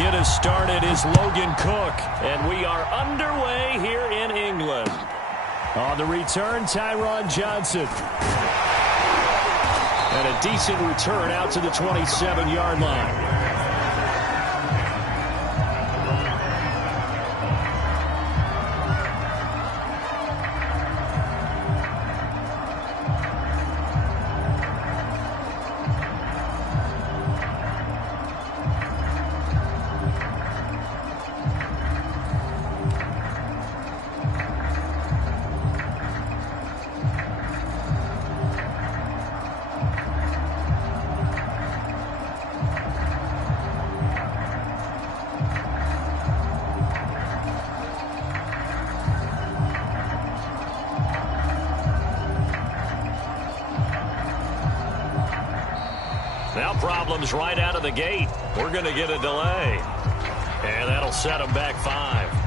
get us started is Logan Cook. And we are underway here in England. On the return, Tyron Johnson. And a decent return out to the 27-yard line. Now problems right out of the gate. We're going to get a delay. And that'll set them back 5.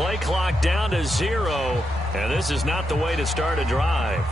Play clock down to 0, and this is not the way to start a drive.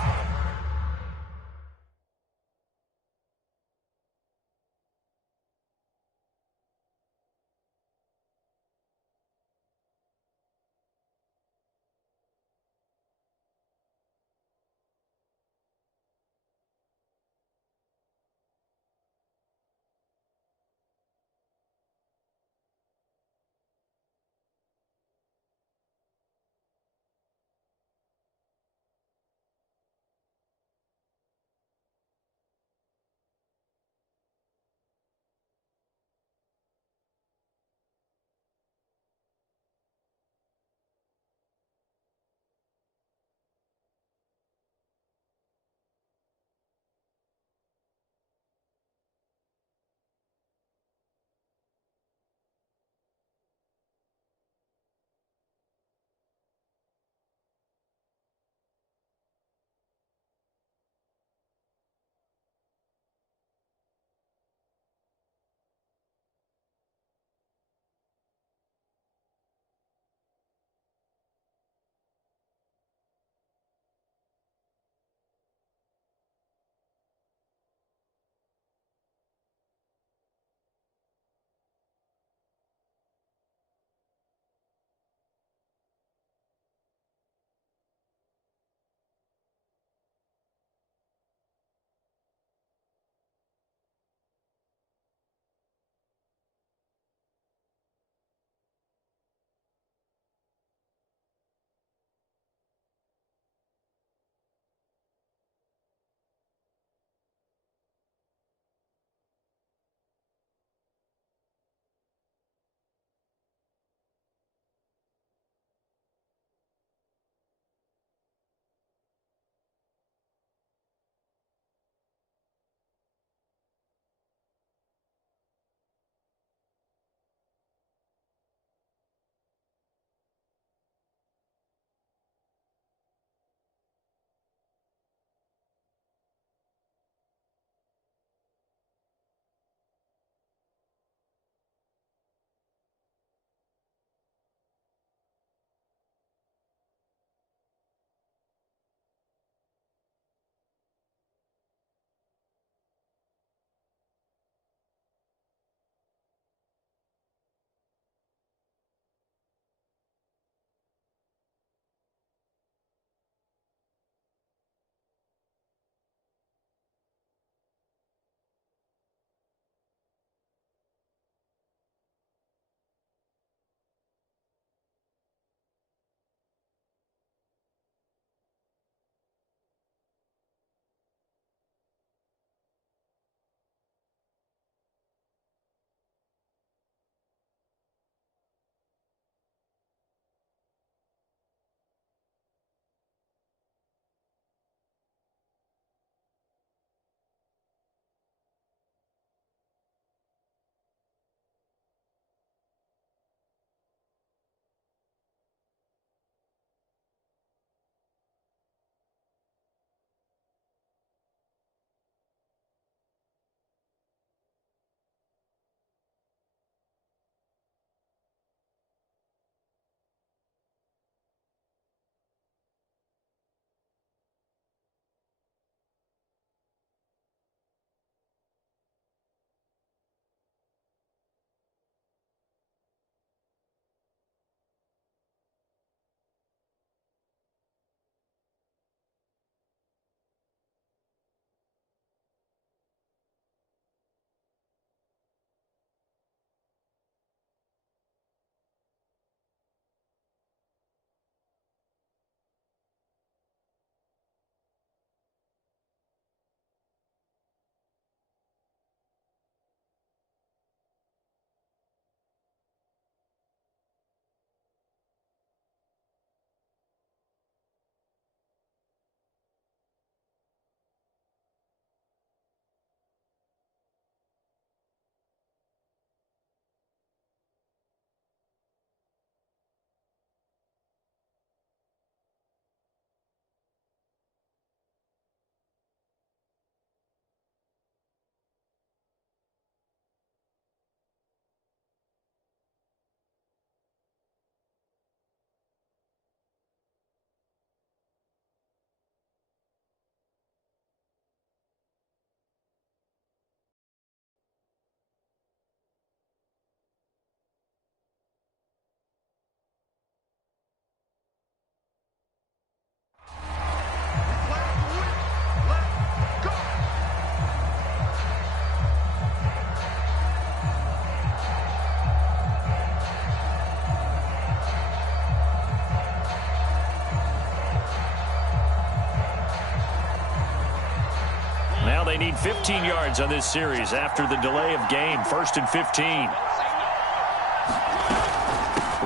they need 15 yards on this series after the delay of game. 1st and 15.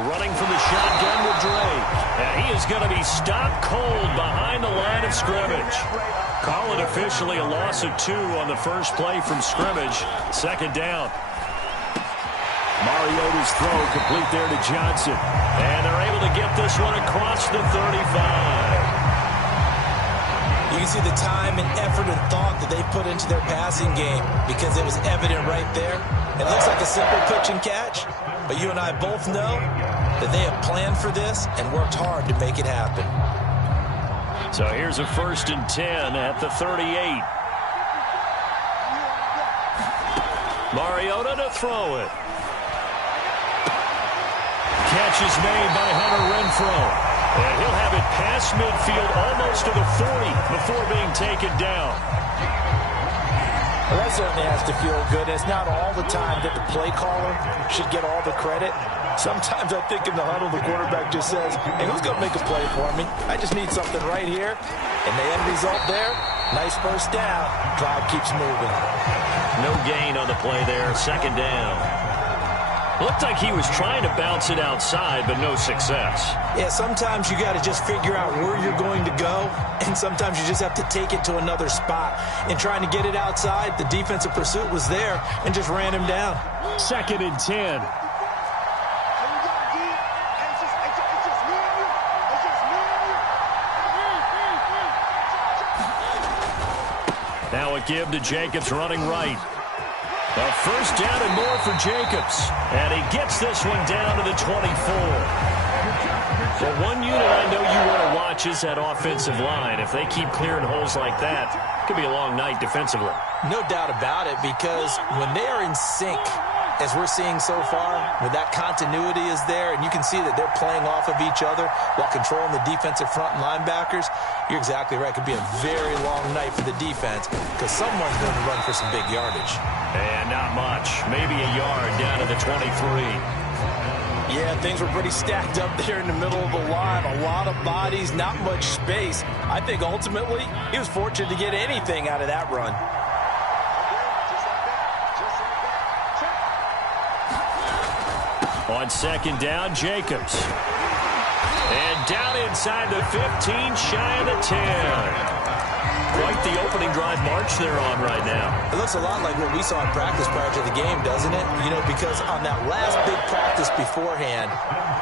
Running from the shotgun with Drake. And he is going to be stopped cold behind the line of scrimmage. Call it officially a loss of 2 on the first play from scrimmage. 2nd down. Mariota's throw complete there to Johnson. And they're able to get this one across the 35. You can see the time and effort and thought that they put into their passing game because it was evident right there. It looks like a simple pitch and catch, but you and I both know that they have planned for this and worked hard to make it happen. So here's a 1st and 10 at the 38. Mariota to throw it. Catch is made by Hunter Renfrow. And he'll have it past midfield almost to the 40 before being taken down. Well, that certainly has to feel good. It's not all the time that the play caller should get all the credit. Sometimes I think in the huddle, the quarterback just says, hey, who's going to make a play for me? I just need something right here. And the end result there, nice first down. Drive keeps moving. No gain on the play there. 2nd down. Looked like he was trying to bounce it outside, but no success. Yeah, sometimes you got to just figure out where you're going to go, and sometimes you just have to take it to another spot. And trying to get it outside, the defensive pursuit was there and just ran him down. 2nd and 10. Now a give to Jacobs running right. A 1st down and more for Jacobs. And he gets this one down to the 24. Well, one unit I know you want to watch is that offensive line. If they keep clearing holes like that, it could be a long night defensively. No doubt about it, because when they are in sync, as we're seeing so far, when that continuity is there, and you can see that they're playing off of each other while controlling the defensive front and linebackers, you're exactly right. It could be a very long night for the defense because someone's going to run for some big yardage. And not much. Maybe a yard down to the 23. Yeah, things were pretty stacked up there in the middle of the line. A lot of bodies, not much space. I think ultimately he was fortunate to get anything out of that run. On 2nd down, Jacobs. And down inside the 15, shy of the 10. Quite the opening drive march they're on right now. It looks a lot like what we saw in practice prior to the game, doesn't it? You know, because on that last big practice beforehand,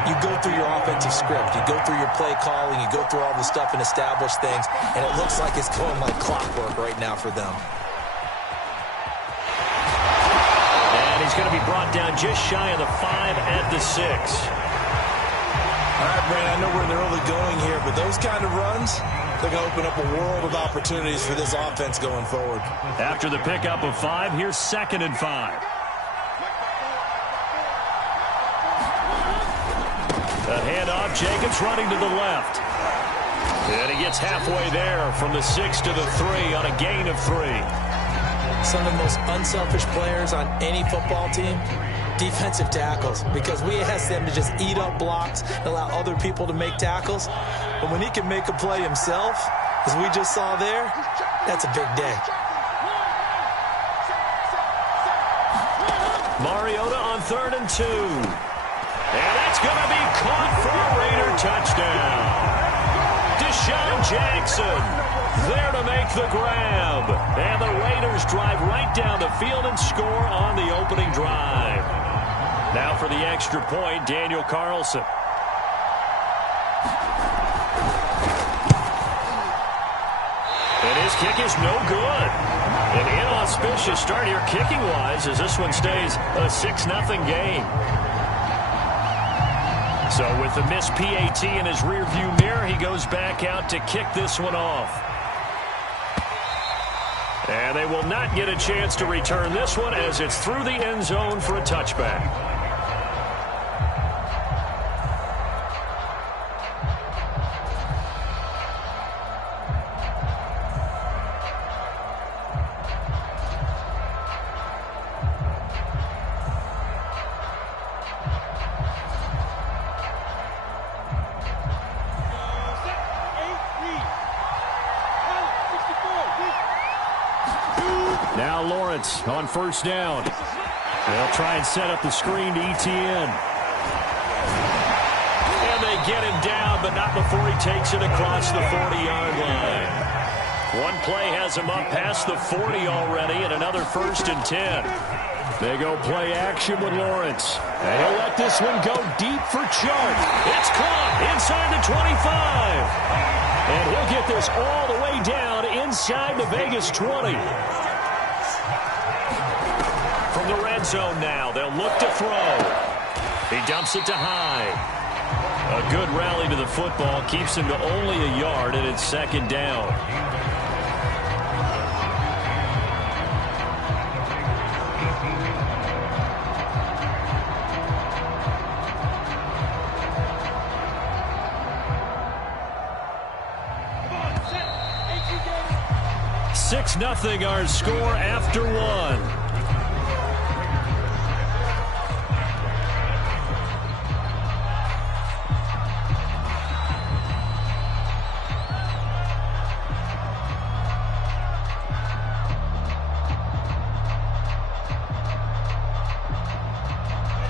you go through your offensive script, you go through your play calling, you go through all the stuff and establish things, and it looks like it's going like clockwork right now for them. And he's going to be brought down just shy of the 5 at the 6. All right, Brandon, I know we're in the early going here, but those kind of runs, they're going to open up a world of opportunities for this offense going forward. After the pickup of 5, here's 2nd and 5. A handoff, Jacobs running to the left. And he gets halfway there from the 6 to the 3 on a gain of 3. Some of the most unselfish players on any football team, defensive tackles, because we ask them to just eat up blocks and allow other people to make tackles. But when he can make a play himself, as we just saw there, that's a big day. Mariota on 3rd and 2. And that's going to be caught for a Raider touchdown. Deshaun Jackson there to make the grab. And the Raiders drive right down the field and score on the opening drive. Now for the extra point, Daniel Carlson. And his kick is no good. An inauspicious start here kicking-wise as this one stays a 6-0 game. So with the missed PAT in his rearview mirror, he goes back out to kick this one off. And they will not get a chance to return this one as it's through the end zone for a touchback. Now Lawrence on first down. They'll try and set up the screen to Etienne. And they get him down, but not before he takes it across the 40-yard line. One play has him up past the 40 already, and another 1st and 10. They go play action with Lawrence. And he'll let this one go deep for Chark. It's caught inside the 25. And he'll get this all the way down inside the Vegas 20. From the red zone now, they'll look to throw. He dumps it to Hyde. A good rally to the football keeps him to only a yard, and it's 2nd down. Six 0 our score after one.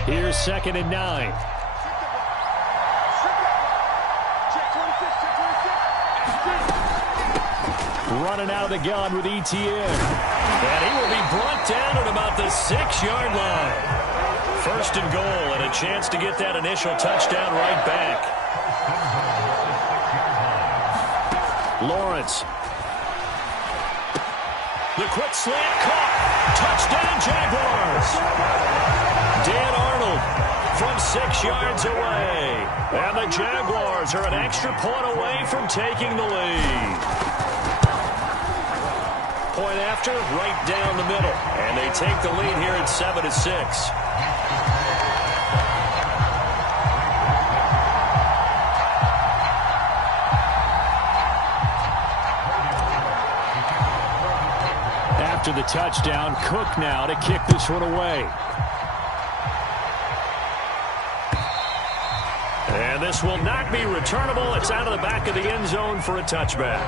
Here's 2nd and 9. Running out of the gun with Etienne. And he will be brought down at about the 6-yard line. 1st and goal, and a chance to get that initial touchdown right back. Lawrence. The quick slant caught. Touchdown Jaguars. Dan Arnold from 6 yards away. And the Jaguars are an extra point away from taking the lead. Point after, right down the middle. And they take the lead here at 7-6. After the touchdown, Cook now to kick this one away. And this will not be returnable. It's out of the back of the end zone for a touchback.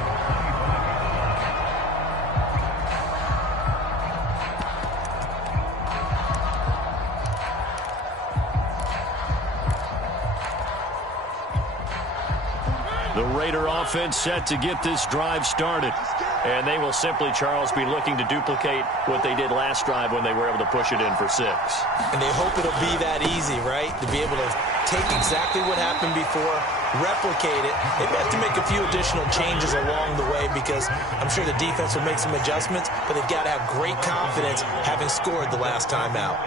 The Raider offense set to get this drive started. And they will simply, Charles, be looking to duplicate what they did last drive when they were able to push it in for 6. And they hope it'll be that easy, right? To be able to take exactly what happened before, replicate it. They have to make a few additional changes along the way because I'm sure the defense will make some adjustments, but they've got to have great confidence having scored the last time out.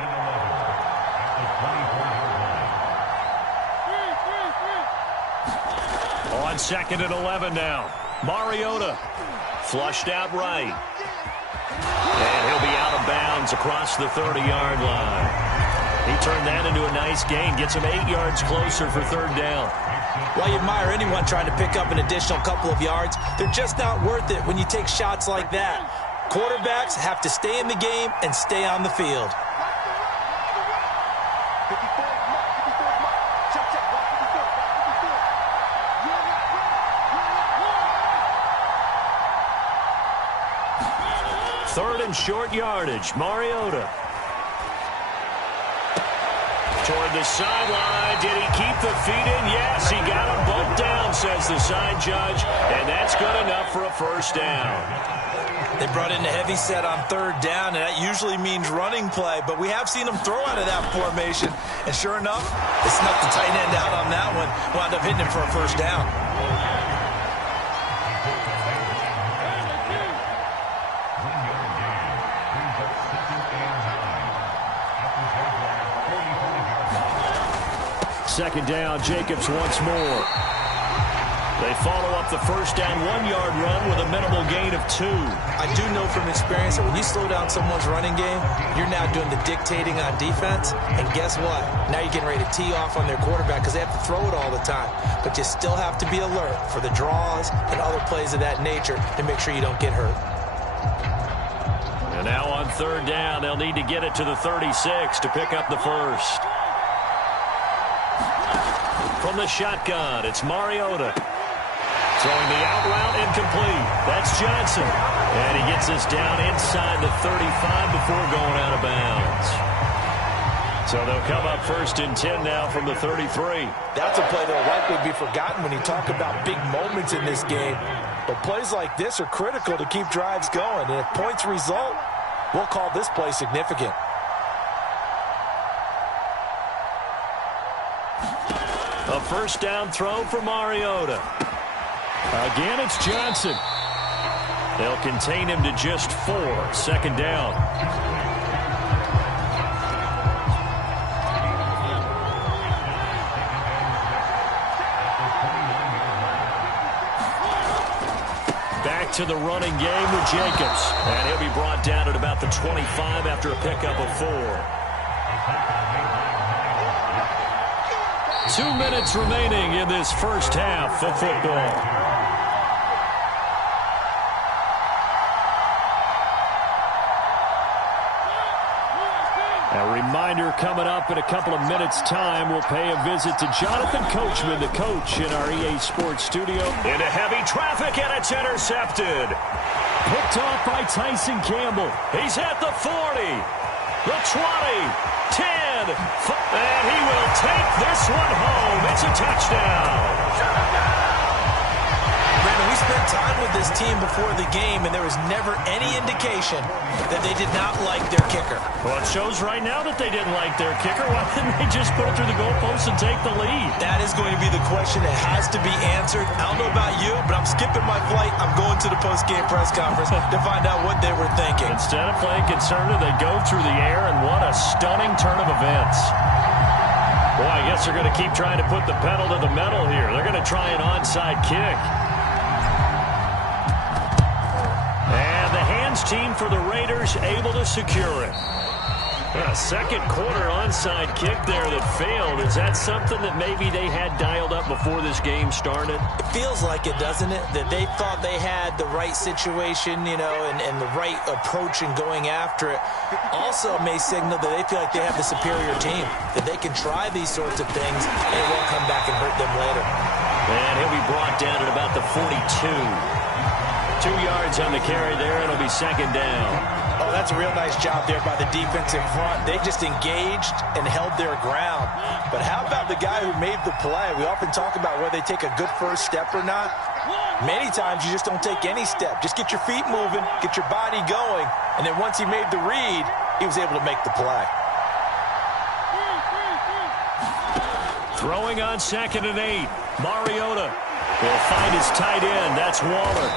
On 2nd and 11 now. Mariota flushed out right. And he'll be out of bounds across the 30-yard line. He turned that into a nice gain. Gets him 8 yards closer for 3rd down. While you admire anyone trying to pick up an additional couple of yards, they're just not worth it when you take shots like that. Quarterbacks have to stay in the game and stay on the field. Third and short yardage. Mariota. Toward the sideline. Did he keep the feet in? Yes, he got them both down, says the side judge. And that's good enough for a 1st down. They brought in a heavy set on 3rd down, and that usually means running play. But we have seen them throw out of that formation. And sure enough, they snuck the tight end out on that one. Wound up hitting him for a 1st down. Second down, Jacobs once more. They follow up the 1st down 1-yard run with a minimal gain of 2. I do know from experience that when you slow down someone's running game, you're now doing the dictating on defense. And guess what? Now you're getting ready to tee off on their quarterback because they have to throw it all the time. But you still have to be alert for the draws and other plays of that nature to make sure you don't get hurt. And now on 3rd down, they'll need to get it to the 36 to pick up the 1st. From the shotgun, it's Mariota. Throwing the out route incomplete. That's Johnson. And he gets us down inside the 35 before going out of bounds. So they'll come up 1st and 10 now from the 33. That's a play that will likely be forgotten when you talk about big moments in this game. But plays like this are critical to keep drives going. And if points result, we'll call this play significant. A 1st down throw for Mariota. Again, it's Johnson. They'll contain him to just 4. 2nd down. Back to the running game with Jacobs. And he'll be brought down at about the 25 after a pickup of 4. 2 minutes remaining in this first half of football. A reminder coming up in a couple of minutes' time. We'll pay a visit to Jonathan Coachman, the coach in our EA Sports studio. Into heavy traffic, and it's intercepted. Picked off by Tyson Campbell. He's at the 40, the 20, 10, and he will take this one home. It's a touchdown. Brandon, we spent time with this team before the game, and there was never any indication that they did not like their kicker. Well, it shows right now that they didn't like their kicker. Why didn't they just put it through the goalpost and take the lead? That is going to be the question that has to be answered. I don't know about you, but I'm skipping my flight. I'm going to the post-game press conference to find out what they were thinking. Instead of playing conservative, they go through the air, and what a stunning turn of events. Boy, I guess they're going to keep trying to put the pedal to the metal here. They're going to try an onside kick. Team for the Raiders able to secure it. A second quarter onside kick there that failed. Is that something that maybe they had dialed up before this game started? It feels like it, doesn't it? That they thought they had the right situation, you know, and the right approach in going after it. Also may signal that they feel like they have the superior team, that they can try these sorts of things and it won't come back and hurt them later. And he'll be brought down at about the 42. 2 yards on the carry there. It'll be 2nd down. Oh, that's a real nice job there by the defensive front. They just engaged and held their ground. But how about the guy who made the play? We often talk about whether they take a good first step or not. Many times you just don't take any step. Just get your feet moving, get your body going, and then once he made the read, he was able to make the play. Throwing on 2nd and 8. Mariota will find his tight end. That's Waller.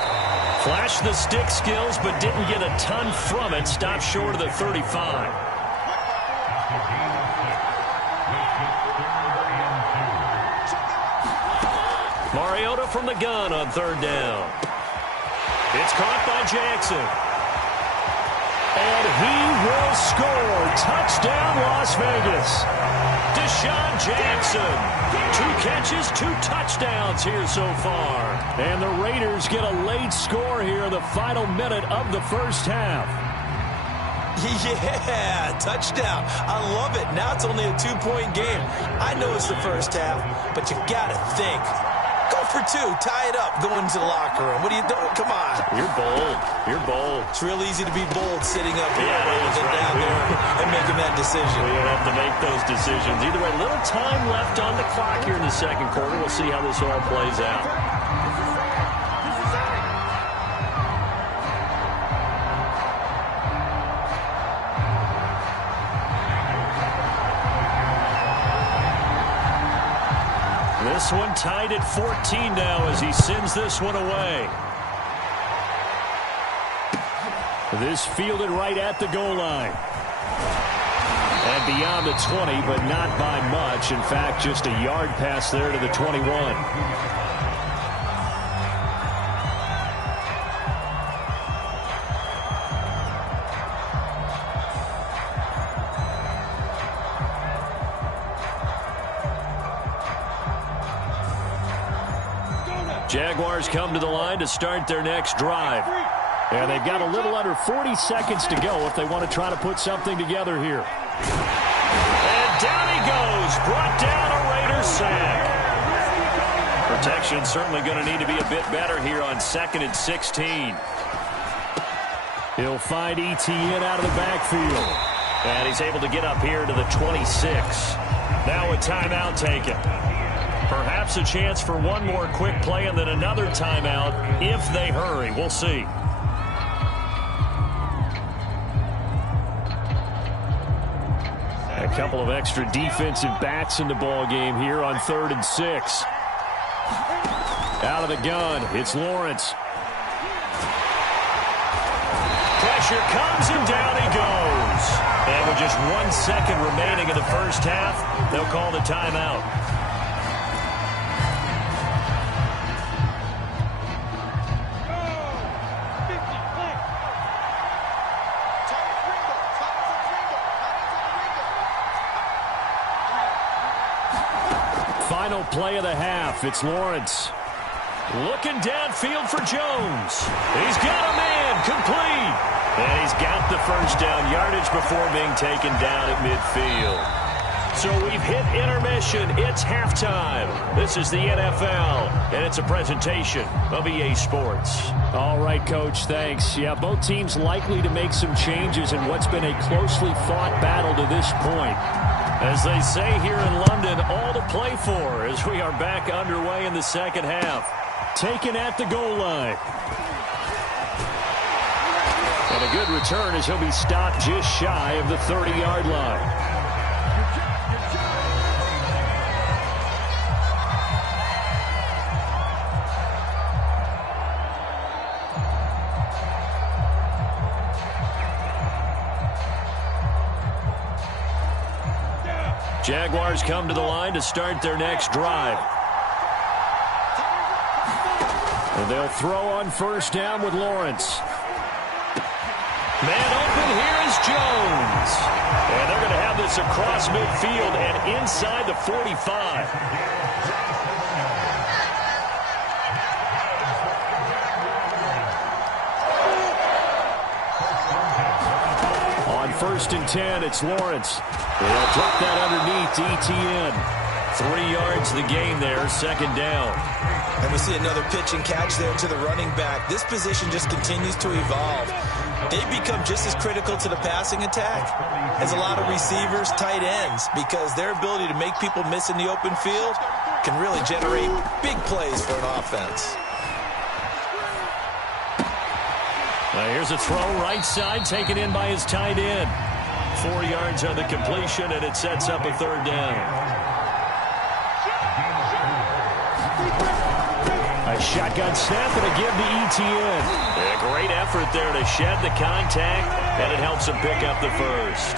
Flashed the stick skills, but didn't get a ton from it. Stopped short of the 35. Mariota from the gun on 3rd down. It's caught by Jackson. And he will score. Touchdown, Las Vegas. Deshaun Jackson. 2 catches, 2 touchdowns here so far. And the Raiders get a late score here in the final minute of the first half. Yeah, touchdown. I love it. Now it's only a 2-point game. I know it's the first half, but you got to think. Go for 2. Tie it up. Go into the locker room. What are you doing? Come on. You're bold. You're bold. It's real easy to be bold sitting up here rather than down there and making that decision. We don't have to make those decisions. Either way, little time left on the clock here in the second quarter. We'll see how this all plays out. This one tied at 14 now as he sends this one away. This fielded right at the goal line. And beyond the 20, but not by much. In fact, just a yard pass there to the 21. Jaguars come to the line to start their next drive. And they've got a little under 40 seconds to go if they want to try to put something together here. And down he goes. Brought down a Raider sack. Protection certainly going to need to be a bit better here on 2nd and 16. He'll find Etienne out of the backfield. And he's able to get up here to the 26. Now a timeout taken. Perhaps a chance for one more quick play and then another timeout if they hurry. We'll see. A couple of extra defensive backs in the ball game here on 3rd and 6. Out of the gun, it's Lawrence. Pressure comes and down he goes. And with just 1 second remaining in the first half, they'll call the timeout. Final play of the half. It's Lawrence. Looking downfield for Jones. He's got a man complete. And he's got the first down yardage before being taken down at midfield. So we've hit intermission. It's halftime. This is the NFL, and it's a presentation of EA Sports. All right, Coach, thanks. Yeah, both teams likely to make some changes in what's been a closely fought battle to this point. As they say here in London, all to play for as we are back underway in the second half. Taken at the goal line. And a good return as he'll be stopped just shy of the 30-yard line. Jaguars come to the line to start their next drive. And they'll throw on first down with Lawrence. Man open, here is Jones. And they're going to have this across midfield and inside the 45. On 1st and 10, it's Lawrence. They'll drop that underneath to Etienne. 3 yards the gain there, second down. And we see another pitch and catch there to the running back. This position just continues to evolve. They've become just as critical to the passing attack as a lot of receivers, tight ends, because their ability to make people miss in the open field can really generate big plays for an offense. Now here's a throw right side, taken in by his tight end. 4 yards on the completion, and it sets up a third down. A shotgun snap and a give to Etienne. A great effort there to shed the contact, and it helps him pick up the first.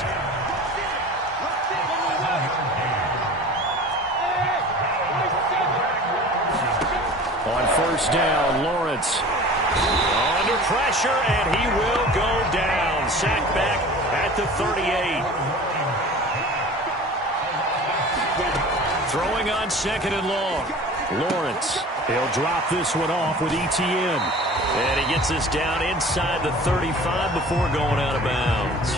On first down, Lawrence. Under pressure, and he will go down. Sacked back at the 38. Throwing on 2nd and long. Lawrence. He'll drop this one off with Etienne. And he gets this down inside the 35 before going out of bounds.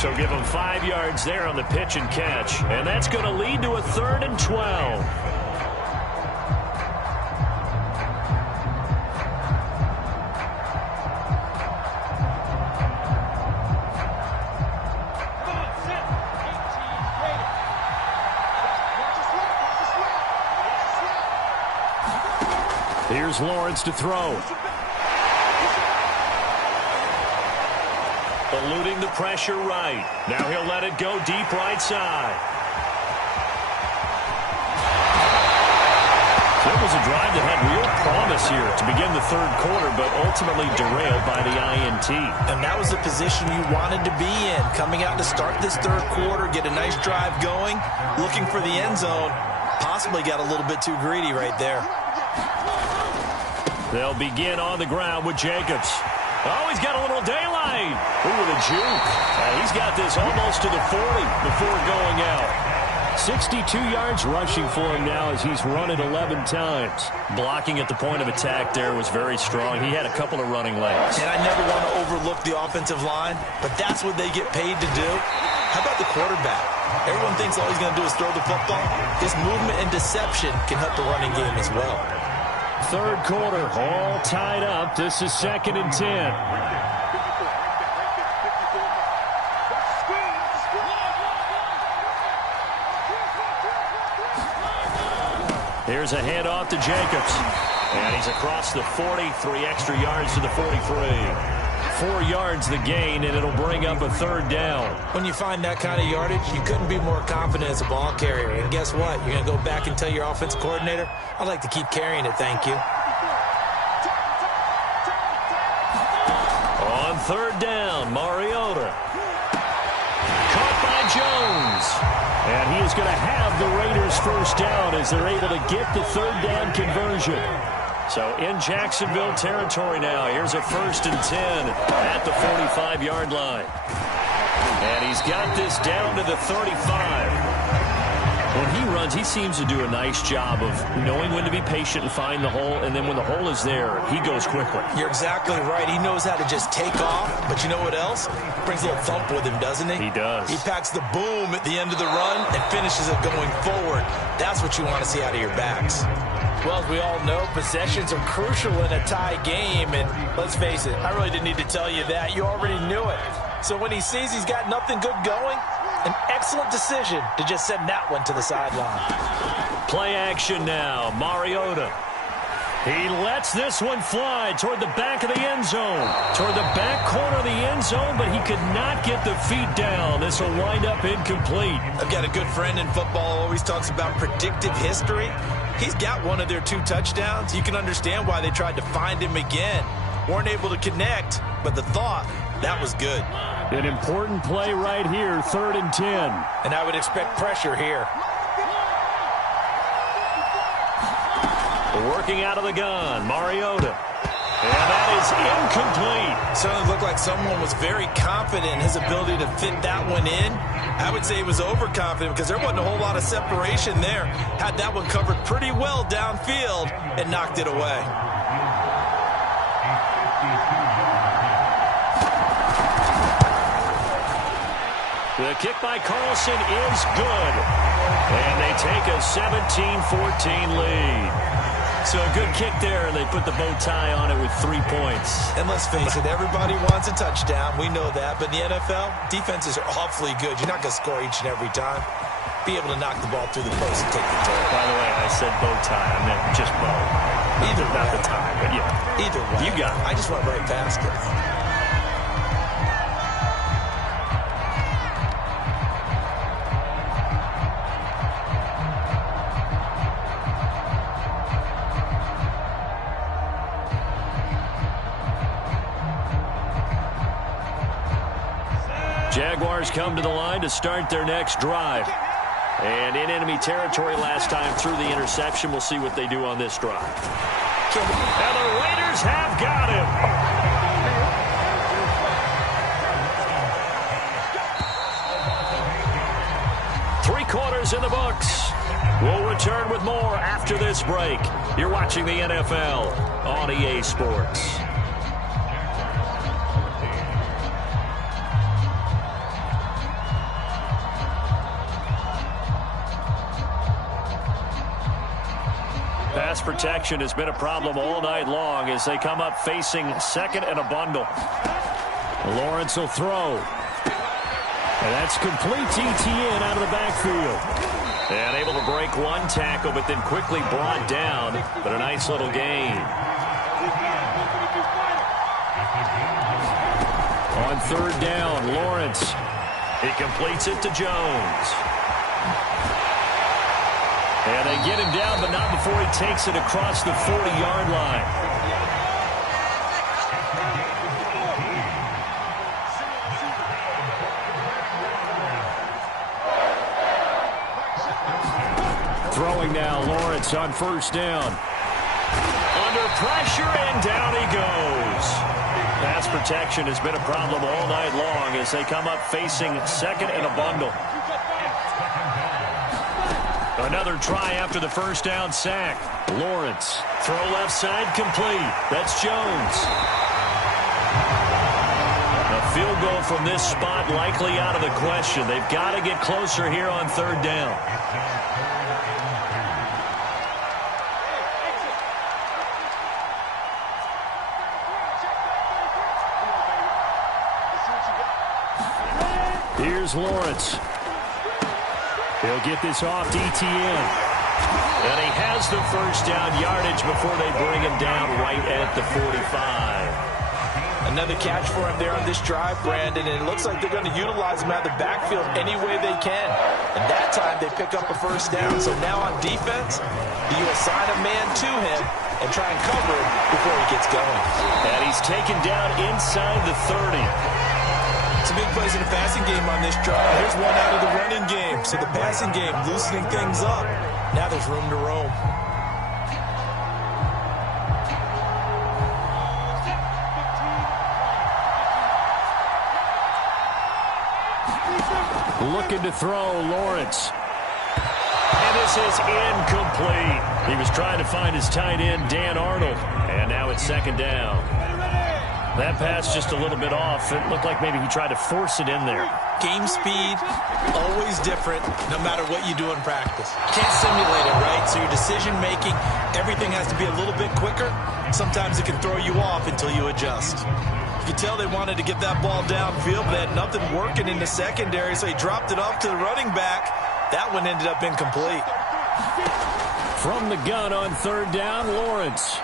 So give him 5 yards there on the pitch and catch. And that's going to lead to a 3rd and 12. Here's Lawrence to throw. Eluding the pressure right. Now he'll let it go deep right side. It was a drive that had real promise here to begin the 3rd quarter, but ultimately derailed by the INT. And that was the position you wanted to be in. Coming out to start this 3rd quarter, get a nice drive going, looking for the end zone. Possibly got a little bit too greedy right there. They'll begin on the ground with Jacobs. Oh, he's got a little daylight. Ooh, with a juke. He's got this almost to the 40 before going out. 62 yards rushing for him now as he's run it 11 times. Blocking at the point of attack there was very strong. He had a couple of running lanes. And I never want to overlook the offensive line, but that's what they get paid to do. How about the quarterback? Everyone thinks all he's going to do is throw the football. His movement and deception can help the running game as well. 3rd quarter, all tied up. This is 2nd and 10. Here's a handoff to Jacobs. And he's across the 40, 3 extra yards to the 43. 4 yards the gain, and it'll bring up a third down. When you find that kind of yardage, you couldn't be more confident as a ball carrier. And guess what? You're going to go back and tell your offensive coordinator, I'd like to keep carrying it, thank you. On third down, Mariota. Caught by Jones. And he is going to have the Raiders first down as they're able to get the third down conversion. So in Jacksonville territory now. Here's a 1st and 10 at the 45-yard line. And he's got this down to the 35. When he runs, he seems to do a nice job of knowing when to be patient and find the hole, and then when the hole is there, he goes quickly. You're exactly right. He knows how to just take off, but you know what else? Brings a little thump with him, doesn't he? He does. He packs the boom at the end of the run and finishes it going forward. That's what you want to see out of your backs. Well, as we all know, possessions are crucial in a tie game, and let's face it, I really didn't need to tell you that. You already knew it. So when he sees he's got nothing good going, an excellent decision to just send that one to the sideline. Play action now. Mariota. He lets this one fly toward the back of the end zone. Toward the back corner of the end zone, but he could not get the feet down. This will wind up incomplete. I've got a good friend in football who always talks about predictive history. He's got one of their 2 touchdowns. You can understand why they tried to find him again. Weren't able to connect, but the thought, that was good. An important play right here, 3rd and 10. And I would expect pressure here. Working out of the gun, Mariota. And that is incomplete. Certainly looked like someone was very confident in his ability to fit that one in. I would say he was overconfident because there wasn't a whole lot of separation there. Had that one covered pretty well downfield and knocked it away. The kick by Carlson is good. And they take a 17-14 lead. So a good kick there, and they put the bow tie on it with 3 points. And let's face it, everybody wants a touchdown. We know that. But in the NFL, defenses are awfully good. You're not going to score each and every time. Be able to knock the ball through the post and take the turn. By the way, I said bow tie. I meant just bow. Either way. Not the tie, but yeah. Either way. You got it. I just went right past it. Jaguars come to the line to start their next drive. And in enemy territory last time through the interception. We'll see what they do on this drive. And the Raiders have got him. Three quarters in the books. We'll return with more after this break. You're watching the NFL on EA Sports. Pass protection has been a problem all night long as they come up facing 2nd and a bundle. Lawrence will throw. And that's complete to Etienne out of the backfield. And able to break one tackle, but then quickly brought down. But a nice little gain. On 3rd down, Lawrence. He completes it to Jones. And they get him down, but not before he takes it across the 40-yard line. Throwing now, Lawrence on 1st down. Under pressure, and down he goes. Pass protection has been a problem all night long as they come up facing 2nd and a bundle. Another try after the 1st down sack. Lawrence, throw left side complete. That's Jones. A field goal from this spot likely out of the question. They've got to get closer here on 3rd down. Here's Lawrence. He'll get this off to Etienne. And he has the first down yardage before they bring him down right at the 45. Another catch for him there on this drive, Brandon, and it looks like they're going to utilize him out of the backfield any way they can. And that time they pick up a first down. So now on defense, you assign a man to him and try and cover him before he gets going. And he's taken down inside the 30. Some big plays in the passing game on this drive. Here's one out of the running game. So the passing game loosening things up. Now there's room to roam. Looking to throw, Lawrence. And this is incomplete. He was trying to find his tight end, Dan Arnold. And now it's second down. That pass just a little bit off. It looked like maybe he tried to force it in there. Game speed, always different, no matter what you do in practice. Can't simulate it, right? So your decision-making, everything has to be a little bit quicker. Sometimes it can throw you off until you adjust. You can tell they wanted to get that ball downfield, but they had nothing working in the secondary, so he dropped it off to the running back. That one ended up incomplete. From the gun on third down, Lawrence.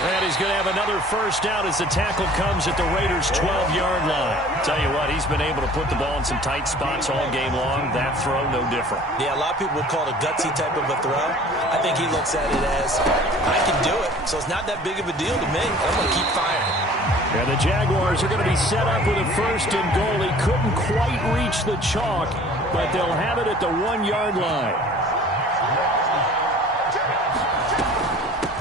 And he's going to have another first down as the tackle comes at the Raiders' 12-yard line. Tell you what, he's been able to put the ball in some tight spots all game long. That throw, no different. Yeah, a lot of people would call it a gutsy type of a throw. I think he looks at it as, I can do it, so it's not that big of a deal to me. I'm going to keep firing. And the Jaguars are going to be set up with a first and goal. He couldn't quite reach the chalk, but they'll have it at the 1-yard line.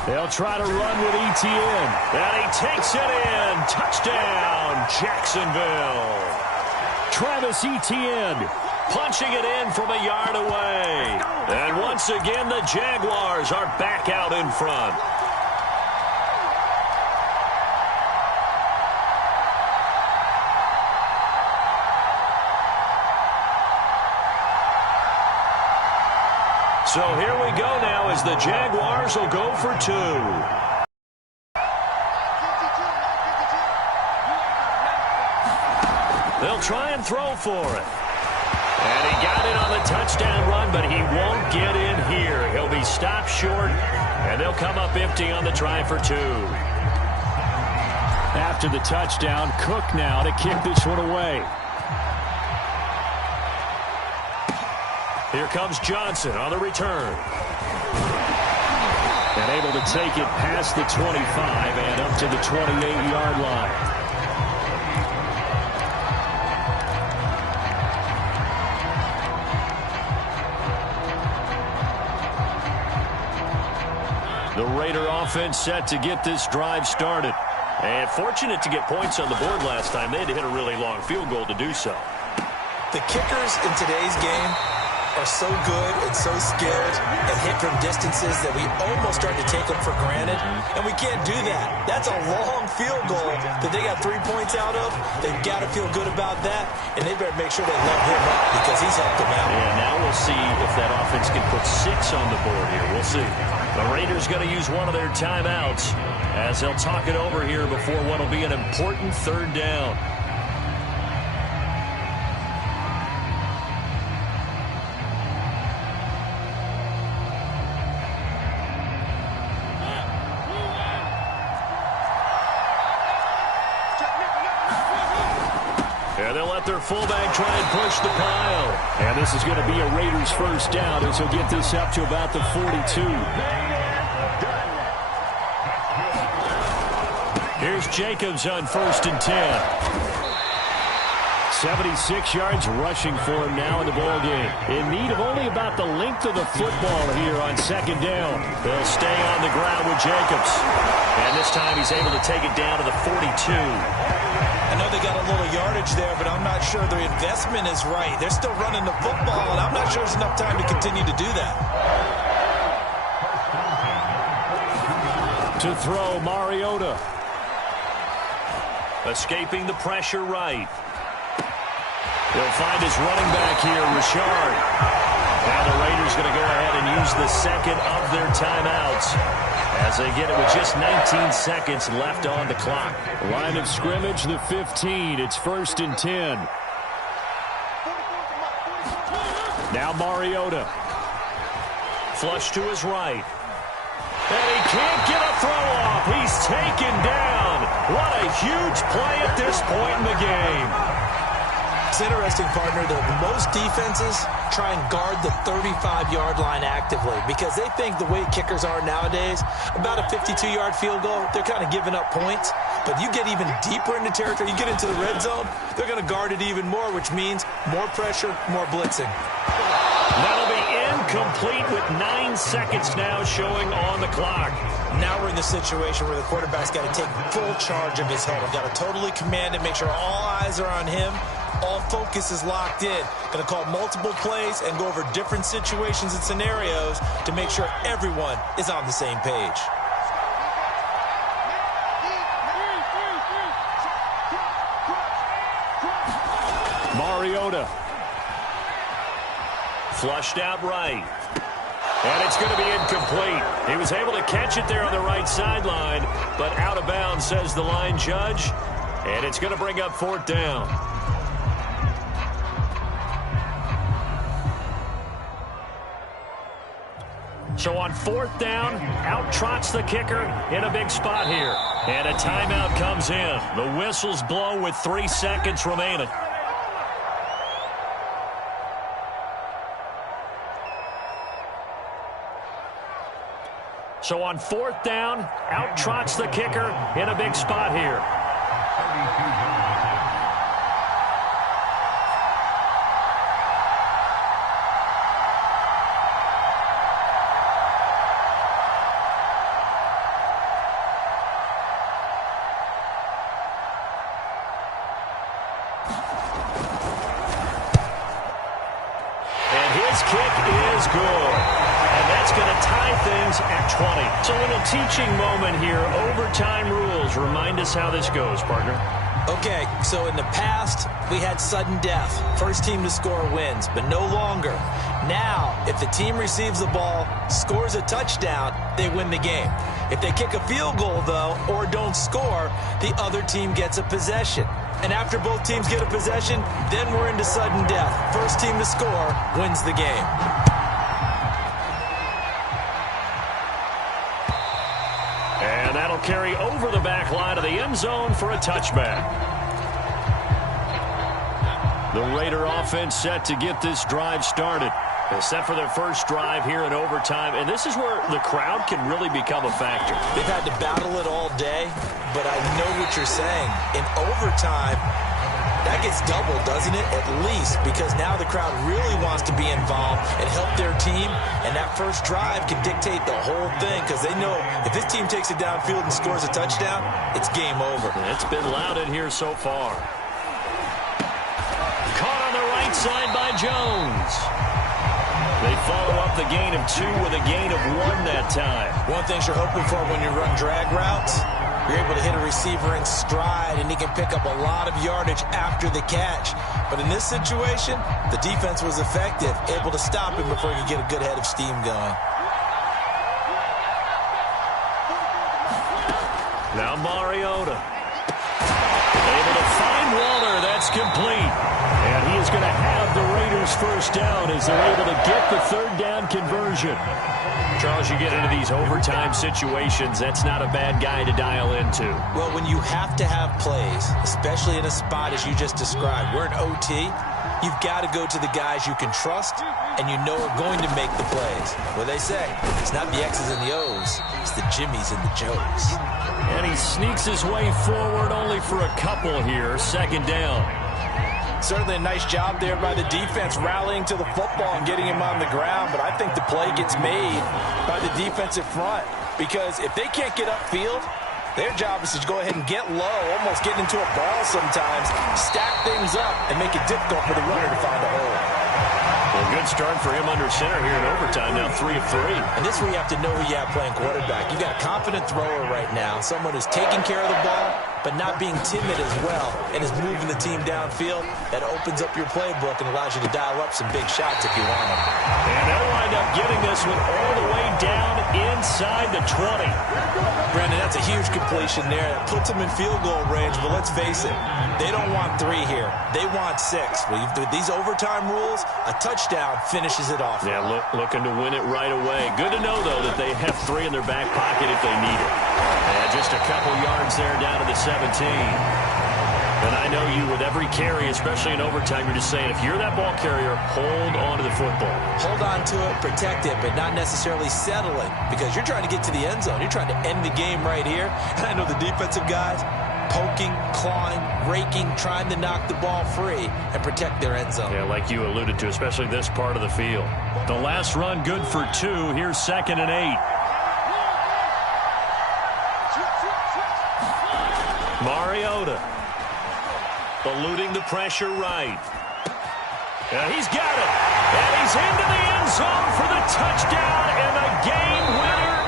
They'll try to run with Etienne. And he takes it in. Touchdown, Jacksonville. Travis Etienne punching it in from a yard away. And once again, the Jaguars are back out in front. So here we go now as the Jaguars will go for two. They'll try and throw for it. And he got it on the touchdown run, but he won't get in here. He'll be stopped short, and they'll come up empty on the try for two. After the touchdown, Cook now to kick this one away. Here comes Johnson on the return. And able to take it past the 25 and up to the 28-yard line. The Raider offense set to get this drive started. And fortunate to get points on the board last time. They had to hit a really long field goal to do so. The kickers in today's game are so good and so skilled and hit from distances that we almost start to take them for granted, and we can't do that. That's a long field goal that they got 3 points out of. They've got to feel good about that, and they better make sure they load him up because he's helped them out. Yeah, now we'll see if that offense can put 6 on the board here. We'll see. The Raiders going to use one of their timeouts as they'll talk it over here before what will be an important third down. And they'll let their fullback try and push the pile. And this is going to be a Raiders first down as he'll get this up to about the 42. Here's Jacobs on 1st and 10. 76 yards rushing for him now in the ball game. In need of only about the length of the football here on 2nd down. They'll stay on the ground with Jacobs. And this time he's able to take it down to the 42. I know they got a little yardage there, but I'm not sure their investment is right. They're still running the football, and I'm not sure there's enough time to continue to do that. To throw, Mariota. Escaping the pressure right. He'll find his running back here, Richard. Now the Raiders going to go ahead and use the second of their timeouts as they get it with just 19 seconds left on the clock. Line of scrimmage, the 15. It's 1st and 10. Now Mariota. Flush to his right. And he can't get a throw off. He's taken down. What a huge play at this point in the game. It's interesting, partner, that most defenses try and guard the 35-yard line actively because they think the way kickers are nowadays, about a 52-yard field goal, they're kind of giving up points. But you get even deeper into territory, you get into the red zone, they're going to guard it even more, which means more pressure, more blitzing. That'll be incomplete with 9 seconds now showing on the clock. Now we're in the situation where the quarterback's got to take full charge of his head. He's got to totally command it, make sure all eyes are on him. All focus is locked in. Going to call multiple plays and go over different situations and scenarios to make sure everyone is on the same page. Mariota. Flushed out right. And it's going to be incomplete. He was able to catch it there on the right sideline, but out of bounds, says the line judge. And it's going to bring up 4th down. So on 4th down, out trots the kicker in a big spot here. And a timeout comes in. The whistles blow with 3 seconds remaining. So on 4th down, out trots the kicker in a big spot here. So a little teaching moment here. Overtime rules. Remind us how this goes, partner. Okay, so in the past, we had sudden death. First team to score wins, but no longer. Now, if the team receives the ball, scores a touchdown, they win the game. If they kick a field goal, though, or don't score, the other team gets a possession. And after both teams get a possession, then we're into sudden death. First team to score wins the game. And that'll carry over the back line of the end zone for a touchback. The Raider offense set to get this drive started. They're set for their first drive here in overtime, and this is where the crowd can really become a factor. They've had to battle it all day, but I know what you're saying. In overtime, that gets doubled, doesn't it? At least, because now the crowd really wants to be involved and help their team, and that first drive can dictate the whole thing because they know if this team takes it downfield and scores a touchdown, it's game over. It's been loud in here so far. Caught on the right side by Jones. They follow up the gain of 2 with a gain of 1 that time. One thing you're hoping for when you run drag routes, you're able to hit a receiver in stride, and he can pick up a lot of yardage after the catch. But in this situation, the defense was effective, able to stop him before he could get a good head of steam going. Now Mariota. Able to find Waller. That's complete. And he is going to have the Raiders first down as they're able to get the 3rd down conversion. Charles, you get into these overtime situations, that's not a bad guy to dial into. Well, when you have to have plays, especially in a spot as you just described, we're in OT, you've got to go to the guys you can trust and you know are going to make the plays. What they say, it's not the X's and the O's, it's the Jimmies and the Joes. And he sneaks his way forward only for a couple here, 2nd down. Certainly a nice job there by the defense rallying to the football and getting him on the ground, but I think the play gets made by the defensive front because if they can't get upfield, their job is to go ahead and get low, almost get into a ball sometimes, stack things up, and make it difficult for the runner to find a hole. Well, good start for him under center here in overtime, now 3 of 3. And this is where you have to know who you have playing quarterback. You've got a confident thrower right now, someone who's taking care of the ball, but not being timid as well, and is moving the team downfield. That opens up your playbook and allows you to dial up some big shots if you want them. And they'll wind up getting this one all the way down inside the 20. Brandon, that's a huge completion there. That puts them in field goal range, but let's face it, they don't want 3 here. They want 6. With these overtime rules, a touchdown finishes it off. Yeah, looking to win it right away. Good to know, though, that they have 3 in their back pocket if they need it. And just a couple yards there down to the 17. And I know you, with every carry, especially in overtime, you're just saying, if you're that ball carrier, hold on to the football. Hold on to it, protect it, but not necessarily settling, because you're trying to get to the end zone. You're trying to end the game right here. And I know the defensive guys poking, clawing, raking, trying to knock the ball free and protect their end zone. Yeah, like you alluded to, especially this part of the field. The last run good for 2. Here's 2nd and 8. Mariota eluding the pressure right. He's got it. And he's into the end zone for the touchdown and the game winner